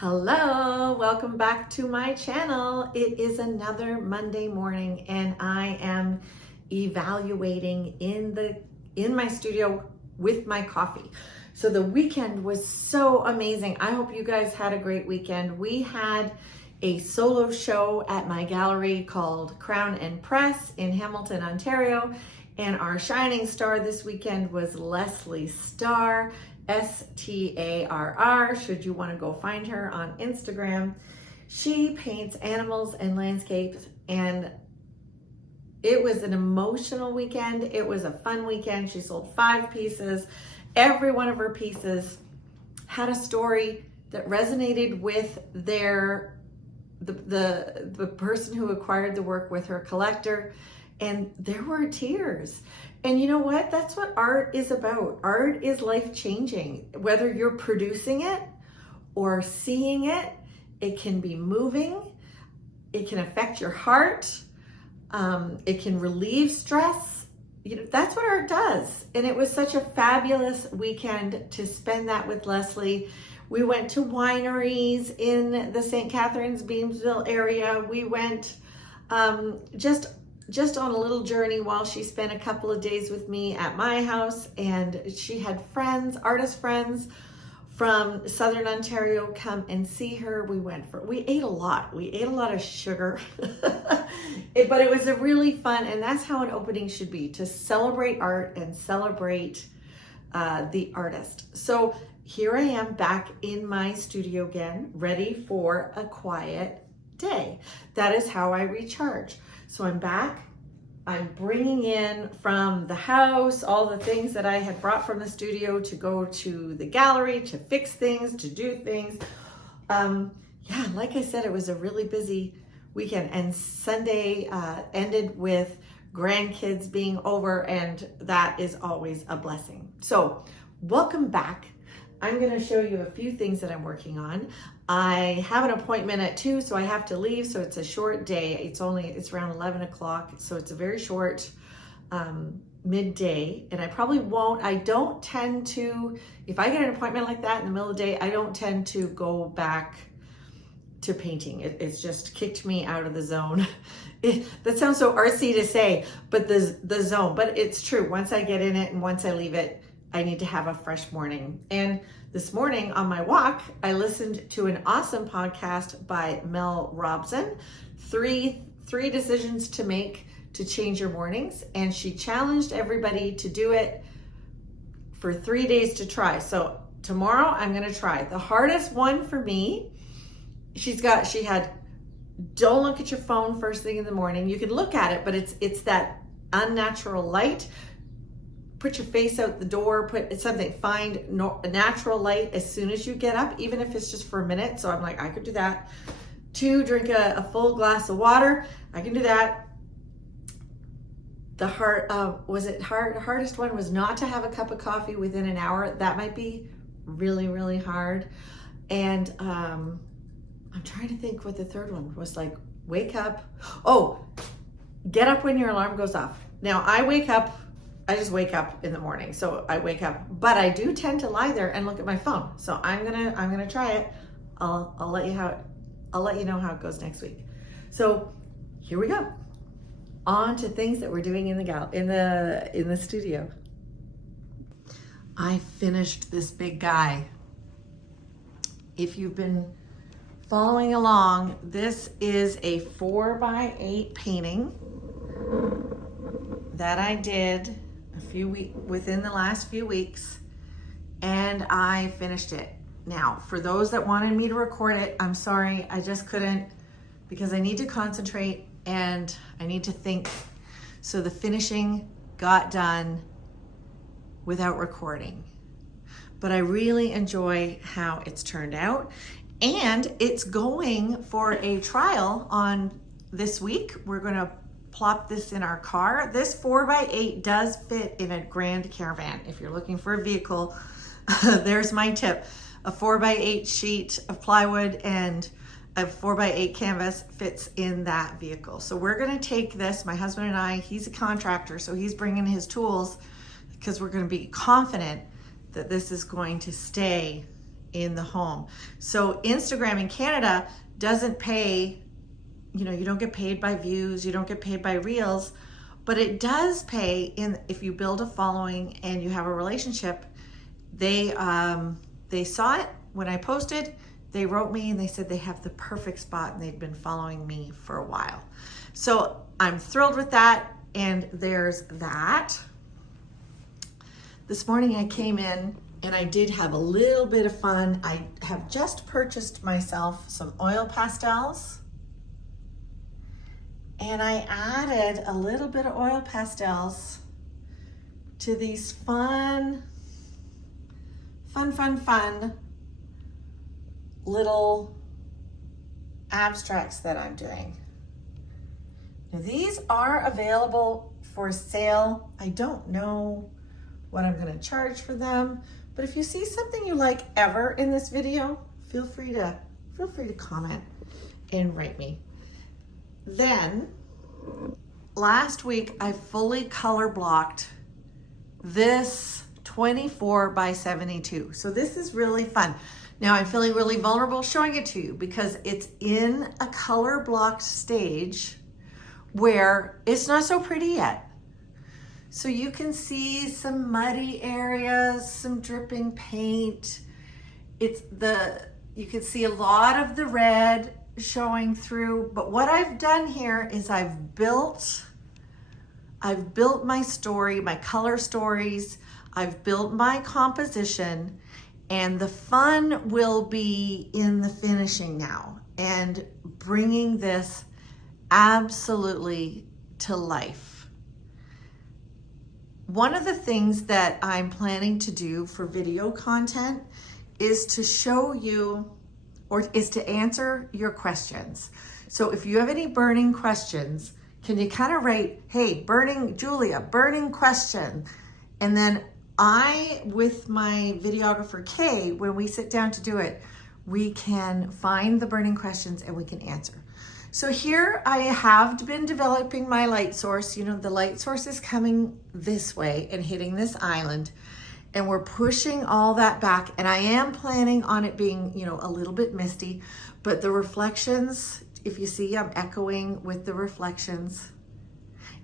Hello, welcome back to my channel. It is another Monday morning and I am evaluating in my studio with my coffee. So the weekend was so amazing. I hope you guys had a great weekend. We had a solo show at my gallery called Crown and Press in Hamilton, Ontario. And our shining star this weekend was Leslie Starr, Starr, should you want to go find her on Instagram. She paints animals and landscapes, and it was an emotional weekend. It was a fun weekend. She sold 5 pieces. Every one of her pieces had a story that resonated with the person who acquired the work with her collector, and there were tears. And you know what? That's what art is about. Art is life-changing. Whether you're producing it or seeing it, it can be moving. It can affect your heart. It can relieve stress. You know, that's what art does. And it was such a fabulous weekend to spend that with Leslie. We went to wineries in the St. Catharines, Beamsville area. We went just on a little journey while she spent a couple of days with me at my house, and she had friends, artist friends from Southern Ontario come and see her. We ate a lot. We ate a lot of sugar, but it was a really fun, and that's how an opening should be, to celebrate art and celebrate the artist. So here I am back in my studio again, ready for a quiet day. That is how I recharge. So I'm back. I'm bringing in from the house all the things that I had brought from the studio to go to the gallery, to fix things, to do things. Yeah, like I said, it was a really busy weekend, and Sunday ended with grandkids being over, and that is always a blessing. So welcome back. I'm going to show you a few things that I'm working on. I have an appointment at 2, so I have to leave. So it's a short day. It's around 11 o'clock. So it's a very short midday. And I don't tend to, if I get an appointment like that in the middle of the day, I don't tend to go back to painting. It's just kicked me out of the zone. That sounds so artsy to say, but the zone, but it's true. Once I get in it and once I leave it, I need to have a fresh morning. And this morning on my walk, I listened to an awesome podcast by Mel Robson, three decisions to make to change your mornings. And she challenged everybody to do it for 3 days to try. So tomorrow I'm going to try. The hardest one for me, she had, don't look at your phone first thing in the morning. You can look at it, but it's that unnatural light. Put your face out the door, find a natural light as soon as you get up, even if it's just for a minute. So I'm like, I could do that. 2, drink a full glass of water. I can do that. The hardest one was not to have a cup of coffee within an hour. That might be really, really hard. And I'm trying to think what the third one was, like, wake up. Oh, get up when your alarm goes off. Now I just wake up in the morning. So I wake up, but I do tend to lie there and look at my phone. So I'm gonna try it. I'll let you know how it goes next week. So here we go. On to things that we're doing in the studio. I finished this big guy. If you've been following along, this is a 4x8 painting that I did within the last few weeks, and I finished it. Now, for those that wanted me to record it, I'm sorry, I just couldn't, because I need to concentrate and I need to think. So the finishing got done without recording, but I really enjoy how it's turned out, and it's going for a trial on this week. We're going to plop this in our car. This 4x8 does fit in a Grand Caravan. If you're looking for a vehicle, there's my tip. A 4x8 sheet of plywood and a 4x8 canvas fits in that vehicle. So we're going to take this, my husband and I, he's a contractor, so he's bringing his tools because we're going to be confident that this is going to stay in the home. So Instagram in Canada doesn't pay, you know, you don't get paid by views, you don't get paid by reels, but it does pay if you build a following and you have a relationship. They saw it when I posted, they wrote me and they said they have the perfect spot and they'd been following me for a while. So I'm thrilled with that. And there's that. This morning I came in and I did have a little bit of fun. I have just purchased myself some oil pastels, and I added a little bit of oil pastels to these fun little abstracts that I'm doing. Now, these are available for sale. I don't know what I'm going to charge for them, but if you see something you like ever in this video, feel free to comment and write me. Then last week I fully color blocked this 24 by 72. So this is really fun. Now I'm feeling really vulnerable showing it to you because it's in a color blocked stage where it's not so pretty yet. So you can see some muddy areas, some dripping paint. You can see a lot of the red showing through, but what I've done here is I've built my story, my color stories. I've built my composition, and the fun will be in the finishing now and bringing this absolutely to life. One of the things that I'm planning to do for video content is to show you, or is to answer your questions. So if you have any burning questions, can you kind of write, hey, Julia, burning question. And then I, with my videographer Kay, when we sit down to do it, we can find the burning questions and we can answer. So here I have been developing my light source. You know, the light source is coming this way and hitting this island, and we're pushing all that back. And I am planning on it being, you know, a little bit misty, but the reflections, if you see, I'm echoing with the reflections.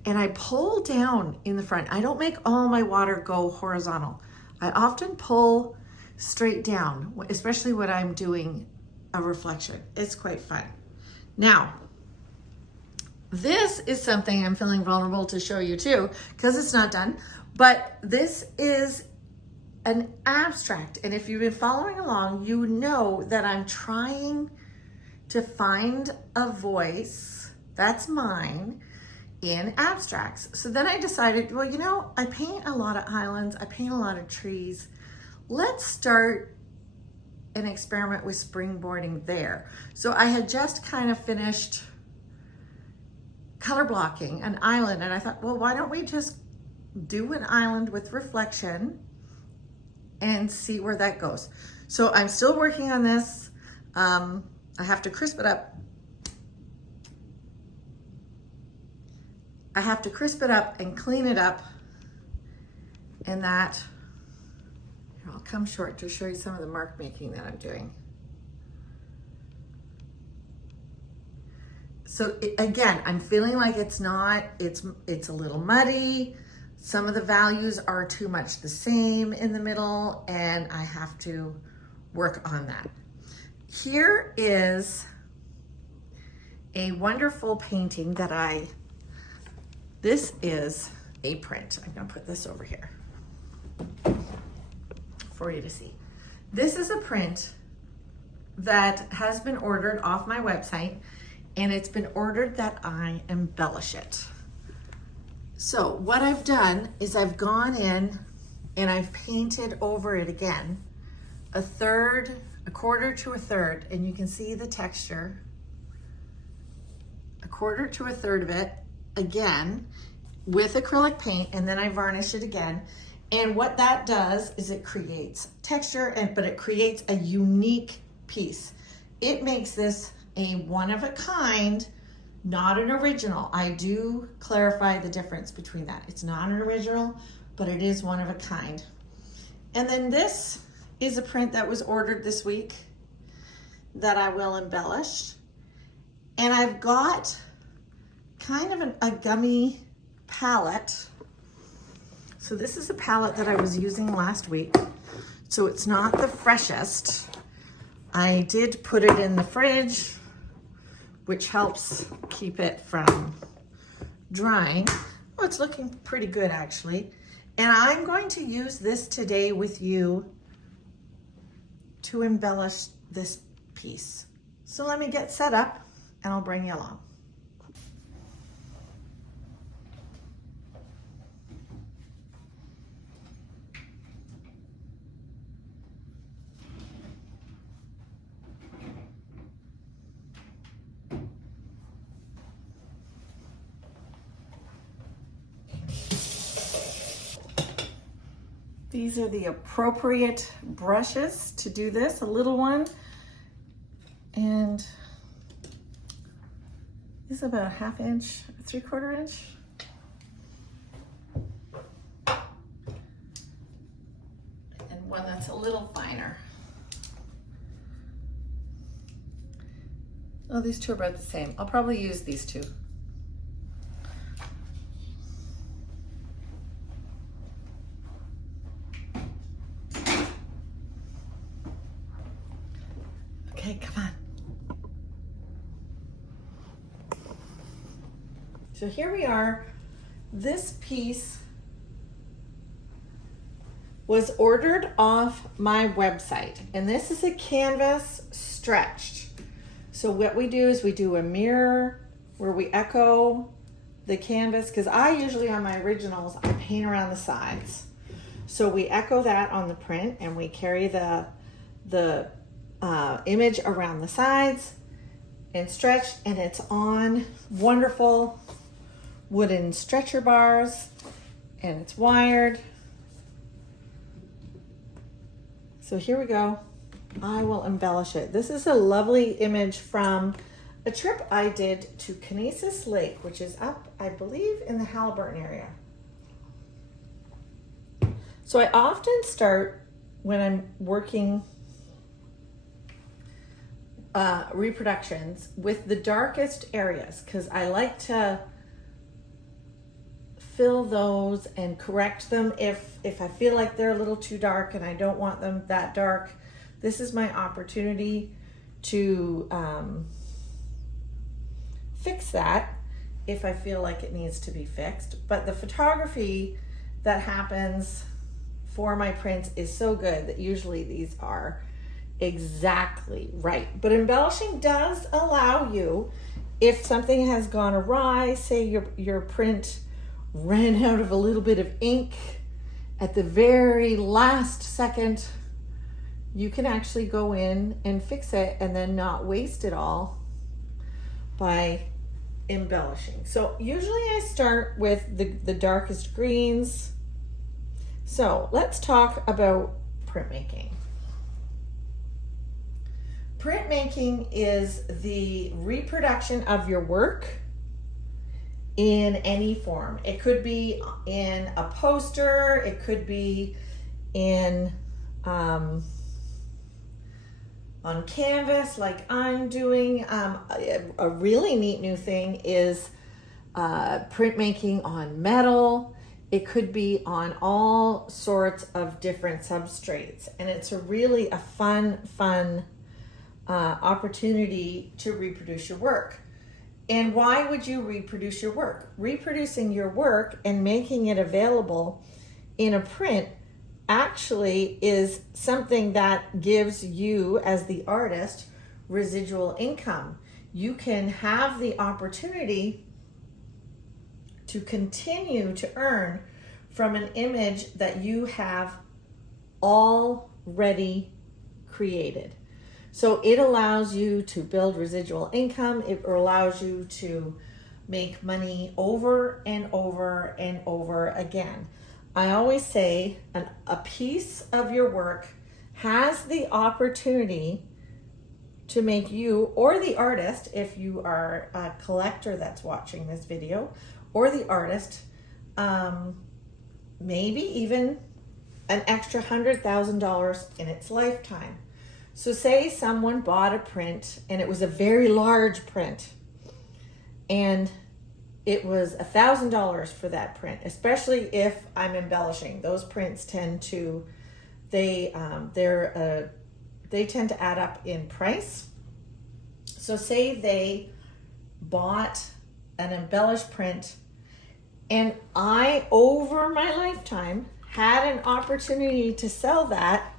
And I pull down in the front. I don't make all my water go horizontal. I often pull straight down, especially when I'm doing a reflection. It's quite fun. Now, this is something I'm feeling vulnerable to show you too, because it's not done, but this is an abstract. And if you've been following along, you know that I'm trying to find a voice that's mine in abstracts. So then I decided, well, you know, I paint a lot of islands, I paint a lot of trees. Let's start an experiment with springboarding there. So I had just kind of finished color blocking an island, and I thought, well, why don't we just do an island with reflection and see where that goes. So I'm still working on this. I have to crisp it up. I have to crisp it up and clean it up, and that, I'll come short to show you some of the mark making that I'm doing. So again, I'm feeling like it's a little muddy. Some of the values are too much the same in the middle, and I have to work on that. Here is a wonderful painting that this is a print. I'm gonna put this over here for you to see. This is a print that has been ordered off my website, and it's been ordered that I embellish it. So what I've done is I've gone in and I've painted over it again, a quarter to a third, and you can see the texture, a quarter to a third of it again with acrylic paint, and then I varnish it again. And what that does is it creates texture, but it creates a unique piece. It makes this a one of a kind, not an original. I do clarify the difference between that. It's not an original, but it is one of a kind. And then this is a print that was ordered this week that I will embellish. And I've got kind of a gummy palette. So this is a palette that I was using last week. So it's not the freshest. I did put it in the fridge, which helps keep it from drying. Oh, it's looking pretty good actually. And I'm going to use this today with you to embellish this piece. So let me get set up and I'll bring you along. These are the appropriate brushes to do this, a little one, and this is about a 1/2 inch, 3/4 inch. And one that's a little finer. Oh, these two are about the same. I'll probably use these two. Okay, come on. So here we are. This piece was ordered off my website, and this is a canvas stretched. So what we do is we do a mirror where we echo the canvas, because I usually on my originals, I paint around the sides. So we echo that on the print and we carry the image around the sides and stretch, and it's on wonderful wooden stretcher bars, and it's wired. So here we go. I will embellish it. This is a lovely image from a trip I did to Kinesis Lake, which is up, I believe, in the Halliburton area. So I often start when I'm working reproductions with the darkest areas, because I like to fill those and correct them if I feel like they're a little too dark and I don't want them that dark. This is my opportunity to fix that if I feel like it needs to be fixed. But the photography that happens for my prints is so good that usually these are exactly right. But embellishing does allow you, if something has gone awry, say your print ran out of a little bit of ink at the very last second, you can actually go in and fix it and then not waste it all by embellishing. So usually I start with the darkest greens. So let's talk about printmaking. Printmaking is the reproduction of your work in any form. It could be in a poster, it could be in on canvas like I'm doing. A really neat new thing is printmaking on metal. It could be on all sorts of different substrates, and it's really a fun opportunity to reproduce your work. And why would you reproduce your work? Reproducing your work and making it available in a print actually is something that gives you, as the artist, residual income. You can have the opportunity to continue to earn from an image that you have already created. So it allows you to build residual income. It allows you to make money over and over and over again. I always say a piece of your work has the opportunity to make you, or the artist, if you are a collector that's watching this video, or the artist, maybe even an extra $100,000 in its lifetime. So say someone bought a print and it was a very large print and it was $1,000 for that print, especially if I'm embellishing. Those prints tend to, they tend to add up in price. So say they bought an embellished print and I, over my lifetime, had an opportunity to sell that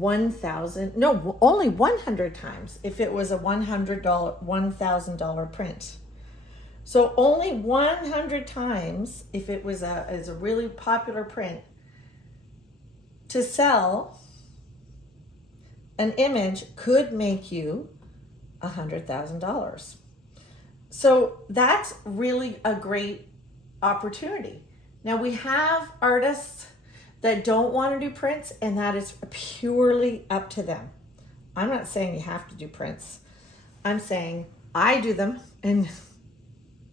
only 100 times if it was a $1,000 print. So only 100 times if it was a really popular print to sell an image could make you $100,000. So that's really a great opportunity. Now we have artists that don't want to do prints, and that is purely up to them. I'm not saying you have to do prints. I'm saying I do them, and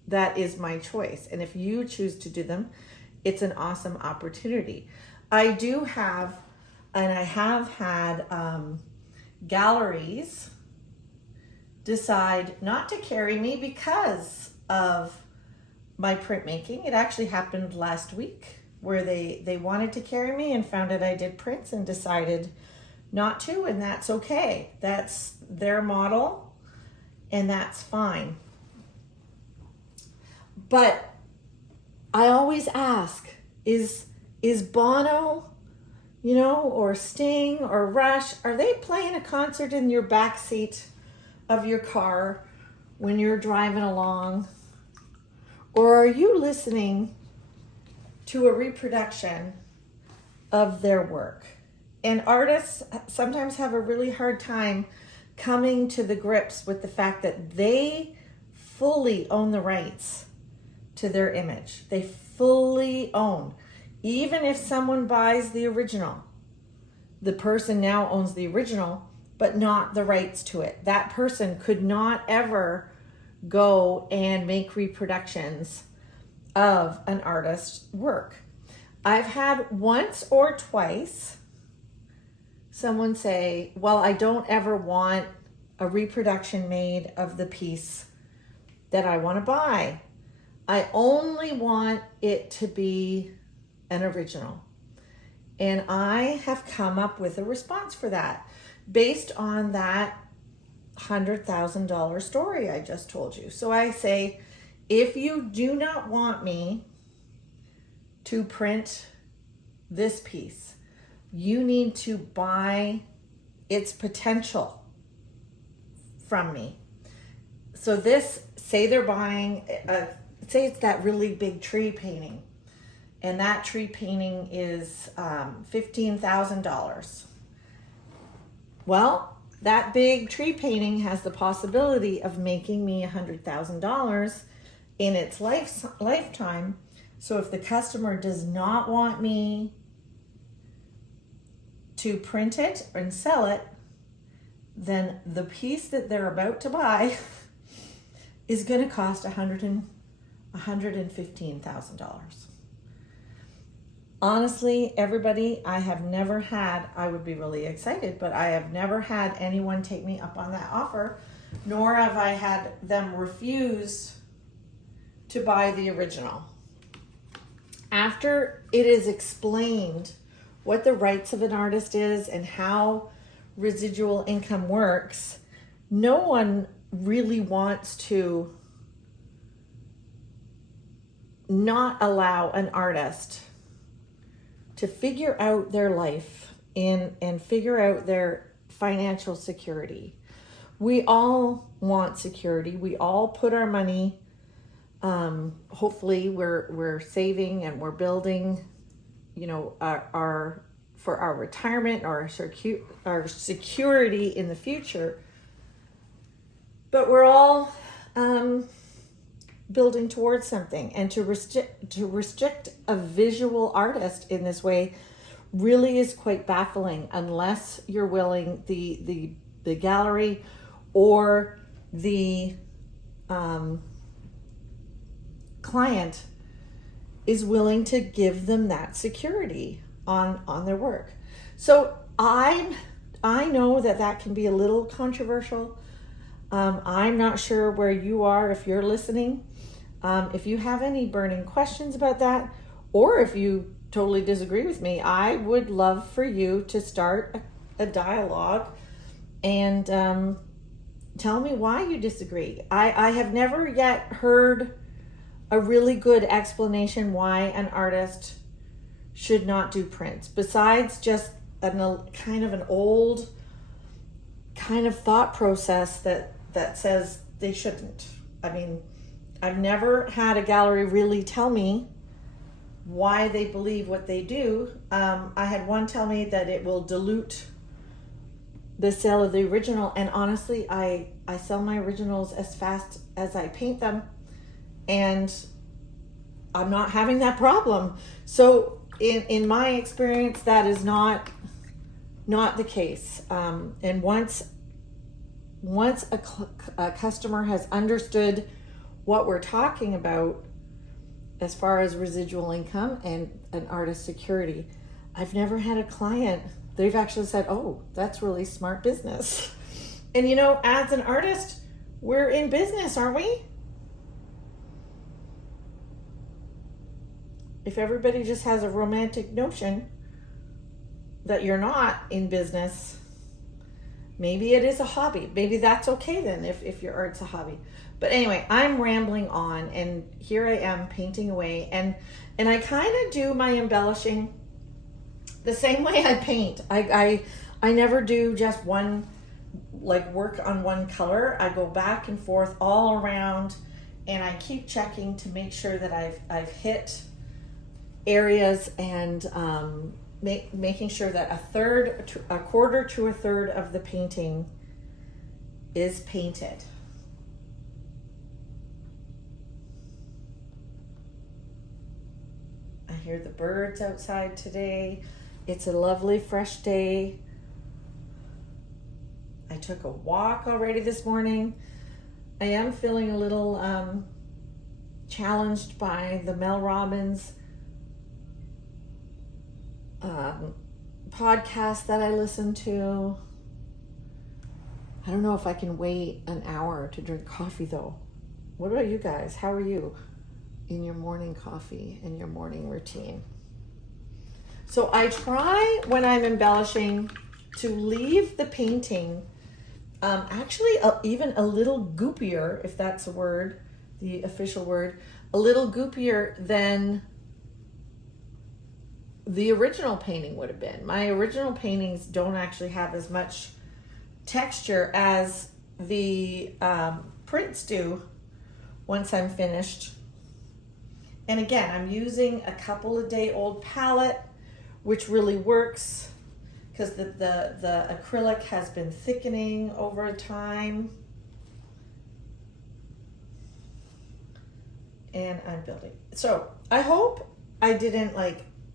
that is my choice. And if you choose to do them, it's an awesome opportunity. I do have, and I have had galleries decide not to carry me because of my printmaking. It actually happened last week where they wanted to carry me and found out I did prints and decided not to, and that's okay. That's their model and that's fine. But I always ask, is Bono, or Sting or Rush, are they playing a concert in your backseat of your car when you're driving along? Or are you listening to a reproduction of their work? And artists sometimes have a really hard time coming to the grips with the fact that they fully own the rights to their image. They fully own. Even if someone buys the original, the person now owns the original, but not the rights to it. That person could not ever go and make reproductions of an artist's work. I've had once or twice someone say, well, I don't ever want a reproduction made of the piece that I want to buy. I only want it to be an original. And I have come up with a response for that based on that $100,000 story I just told you. So I say, if you do not want me to print this piece, you need to buy its potential from me. So this, say they're buying, say it's that really big tree painting, and that tree painting is $15,000. Well, that big tree painting has the possibility of making me $100,000 in its lifetime. So if the customer does not want me to print it and sell it, then the piece that they're about to buy is going to cost $115,000. Honestly, everybody, I would be really excited, but I have never had anyone take me up on that offer, nor have I had them refuse to buy the original. After it is explained what the rights of an artist is and how residual income works, no one really wants to not allow an artist to figure out their life and figure out their financial security. We all want security. We all put our money, hopefully we're saving and we're building, for our retirement or our security in the future. But we're all building towards something, and to restrict a visual artist in this way really is quite baffling, unless you're willing, the gallery or the client is willing to give them that security. on their work. So I know that can be a little controversial. I'm not sure where you are if you're listening. If you have any burning questions about that, or if you totally disagree with me, I would love for you to start a dialogue and tell me why you disagree. I have never yet heard a really good explanation why an artist should not do prints, besides just kind of an old kind of thought process that says they shouldn't. I mean, I've never had a gallery really tell me why they believe what they do. I had one tell me that it will dilute the sale of the original, and honestly, I sell my originals as fast as I paint them, and I'm not having that problem. So in my experience, that is not the case. And once a customer has understood what we're talking about as far as residual income and an artist security, I've never had a client, they've actually said, oh, that's really smart business. And you know, as an artist, we're in business, aren't we? If everybody just has a romantic notion that you're not in business, maybe it is a hobby. Maybe that's okay then if your art's a hobby. But anyway, I'm rambling on, and here I am painting away, and I kind of do my embellishing the same way I paint. I never do just one, like, work on one color. I go back and forth all around, and I keep checking to make sure that I've hit areas, and making sure that a quarter to a third of the painting is painted. I hear the birds outside today. It's a lovely fresh day. I took a walk already this morning. I am feeling a little challenged by the Mel Robbins podcast that I listen to. I don't know if I can wait an hour to drink coffee though. What about you guys? How are you in your morning coffee and your morning routine? So I try when I'm embellishing to leave the painting actually even a little goopier, if that's a word, the official word, a little goopier than the original painting would have been. My original paintings don't actually have as much texture as the prints do once I'm finished. And again, I'm using a couple of day old palette, which really works because the acrylic has been thickening over time. And I'm building. So I hope I didn't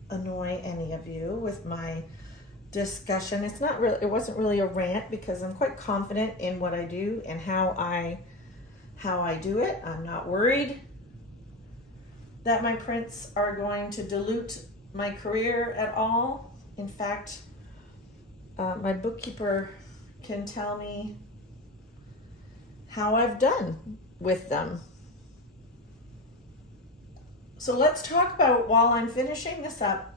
annoy any of you with my discussion. It wasn't really a rant, because I'm quite confident in what I do and how I do it. I'm not worried that my prints are going to dilute my career at all. In fact, my bookkeeper can tell me how I've done with them. So let's talk about, while I'm finishing this up,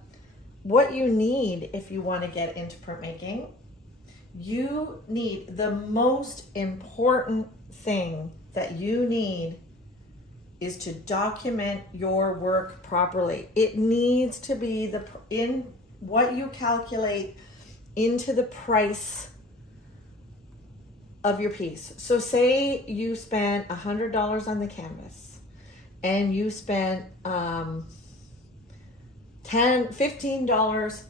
what you need if you want to get into printmaking. You need, the most important thing that you need is to document your work properly. It needs to be in what you calculate into the price of your piece. So say you spent $100 on the canvas, and you spent $15,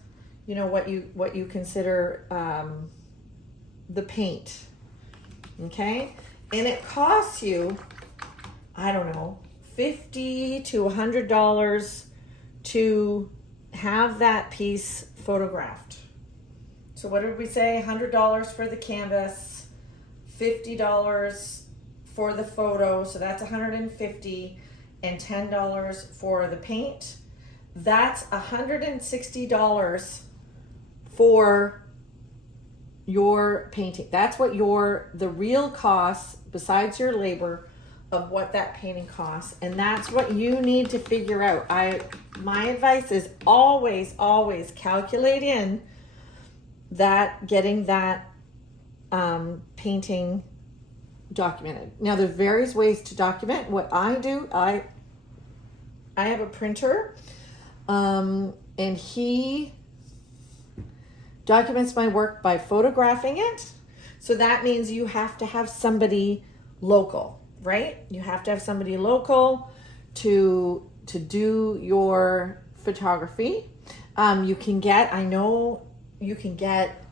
you know, what you consider the paint, okay? And it costs you, I don't know, $50 to $100 to have that piece photographed. So what did we say? $100 for the canvas, $50 for the photo, so that's $150, and $10 for the paint. that's $160 for your painting. That's what the real costs, besides your labor, of what that painting costs. And that's what you need to figure out. My advice is always calculate in that, getting that painting documented. Now there's various ways to document. What I do, I have a printer, and he documents my work by photographing it. So that means you have to have somebody local, right? You have to have somebody local to do your photography. You can get, I know you can get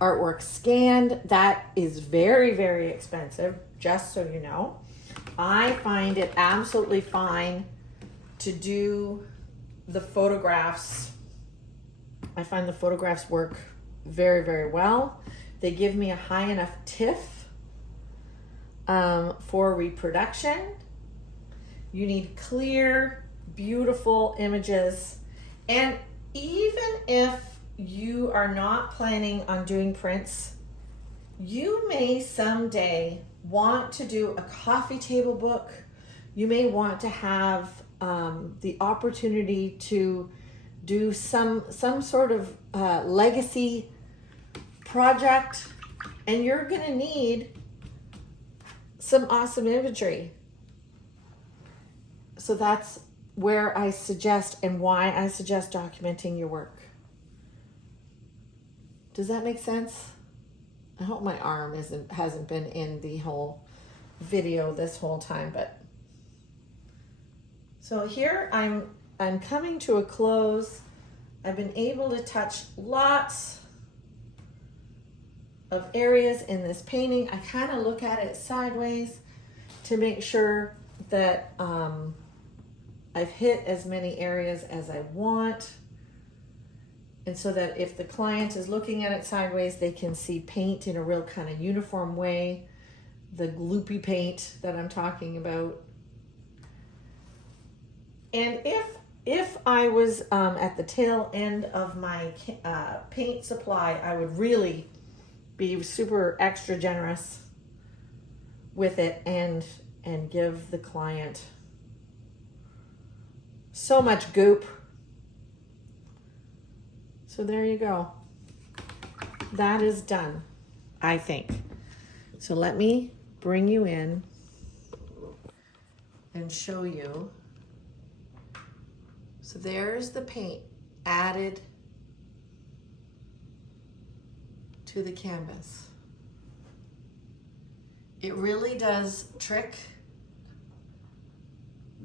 artwork scanned. That is very, very expensive, just so you know. I find it absolutely fine to do the photographs. I find the photographs work very, very well. They give me a high enough TIFF for reproduction. You need clear, beautiful images. And even if you are not planning on doing prints, you may someday want to do a coffee table book. You may want to have the opportunity to do some sort of legacy project, and you're going to need some awesome imagery. So that's where I suggest, and why I suggest, documenting your work. Does that make sense? I hope my arm hasn't been in the whole video this whole time, but so here I'm coming to a close. I've been able to touch lots of areas in this painting. I kind of look at it sideways to make sure that I've hit as many areas as I want. And so that if the client is looking at it sideways, they can see paint in a real kind of uniform way, the gloopy paint that I'm talking about. And if I was at the tail end of my paint supply, I would really be super extra generous with it and give the client so much goop. So there you go. That is done, I think. So let me bring you in and show you. So there's the paint added to the canvas. It really does trick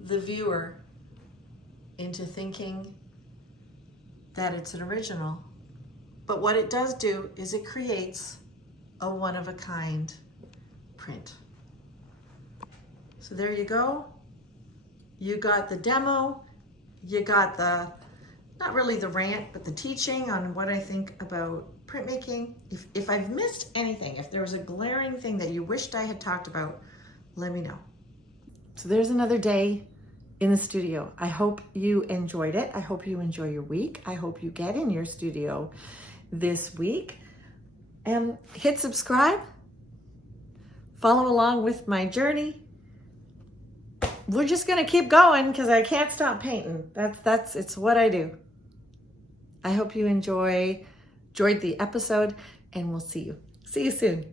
the viewer into thinking that it's an original. But what it does do is it creates a one-of-a-kind print. So there you go. You got the demo. You got the, not really the rant, but the teaching on what I think about printmaking. If I've missed anything, if there was a glaring thing that you wished I had talked about, let me know. So there's another day in the studio. I hope you enjoyed it. I hope you enjoy your week. I hope you get in your studio this week. And hit subscribe. Follow along with my journey. We're just gonna keep going because I can't stop painting. It's what I do. I hope you enjoyed the episode, and we'll see you soon.